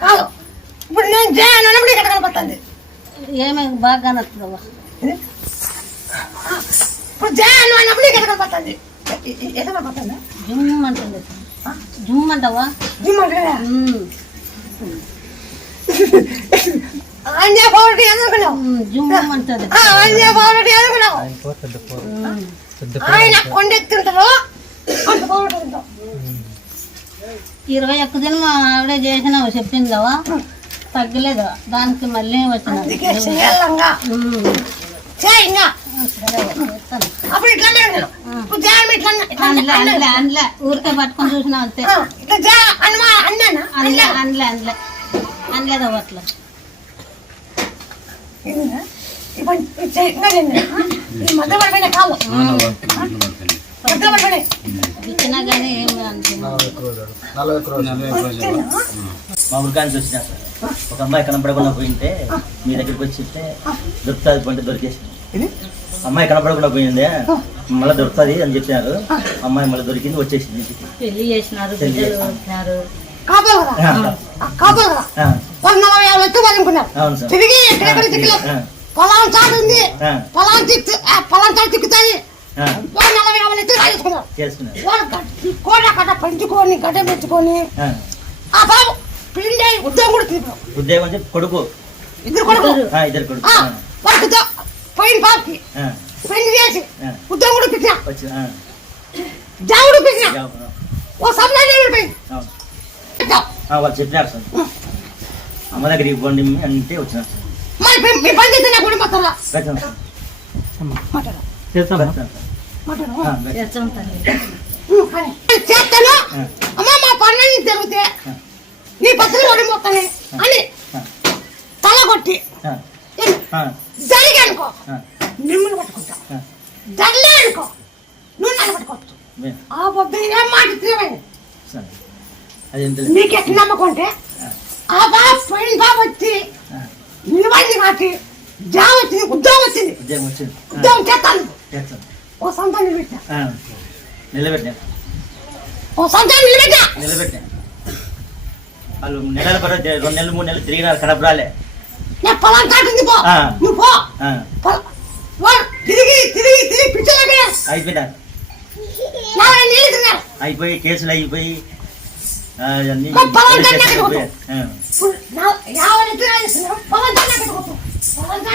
కాదు ఇప్పుడు నేను జయన్ అన్నప్పుడు ఇక్కడ కనపడుతుంది. ఏమైంది బాగా నచ్చుతావా? ఇప్పుడు జయన్ అన్నప్పుడు ఇక్కడ కనపడుతుంది. ఎక్కడ కనపడుతుందా? జుమ్ అంటుంది. జుమ్ అంటావా? జుమ్ అంటే అంజే పౌడర్ ఎదుర్కొన్నావు. జుమ్ అంటుంది. అంజే పౌడర్ ఎదుర్కొన్నావు. ఆయన కొండెత్తుంటారు అంత పౌడర్ తింటావు. 21 దినం ఆవిడే చేసినావు చెప్పిందవా? తగ్గలేదు దానికి మళ్ళీ వచ్చిన ఊరికే పట్టుకొని చూసినా అంతే. అనలేదు అట్లా. ఇచ్చినా కానీ ఏమి మా ఊరికానికి వచ్చినా సార్ ఒక అమ్మాయి కనపడకుండా పోయింటే మీ దగ్గరికి వచ్చి చెప్తే దొరుకుతుంది పంట దొరికేసింది. అమ్మాయి కనపడకుండా పోయిందే మళ్ళీ దొరుకుతుంది అని చెప్పినారు. అమ్మాయి మళ్ళీ దొరికింది వచ్చేసింది. పెళ్లి చేసినారు. అవును సార్. పొలం చాటు ఉంది, పొలం తిక్కుతుంది. కోట కట్ట పెంచుకొని గడ్డ పెంచుకొని ఆ బాబు పిండి ఉద్యోగం కూడా తీసుకో. ఉద్యోగం కొడుకు ఇద్దరు కొడుకు వాళ్ళకి పైన బాబుకి పెళ్లి చేసి ఉద్యోగం కూడా పెట్టినా జావుడు పెట్టినా ఓ సమయాన్ని వాళ్ళు చెప్పినారు సార్. అమ్మ దగ్గర ఇవ్వండి అంటే వచ్చినారు సార్. మరి మీ పని చేస్తే నా కూడా మొత్తంలో చేస్తాను అమ్మ మా పనులన్నీ జరిగితే నీ పత్రిక ఓడి మొత్తాన్ని అని తల కొట్టి జరిగి అనుకో నిమ్మని పట్టుకుంటా. జరలే అనుకో నువ్వు నన్ను పట్టుకోవచ్చు. ఆ పొద్దు ఏం మాట నీకు ఎట్లా నమ్మకం అంటే ఆ బాబు పోయిన బాబు వచ్చి నిలబడి కాటి జాబ్ వచ్చింది, ఉద్యోగం వచ్చింది. ఉద్యోగం చేస్తాను. ఓ సంతానం నిలబెట్టా. ఓ సంతానం నిలబెట్టా. వాళ్ళు నెలల 2 నెలలు 3 నెలలు తిరిగినారు కనపడాలే. నేను పొలం కాటుంది పో నువ్వు పో తిరిగి తిరిగి తిరిగి పిచ్చలే అయిపోయినారు. అయిపోయి కేసులు అయిపోయి అన్నీ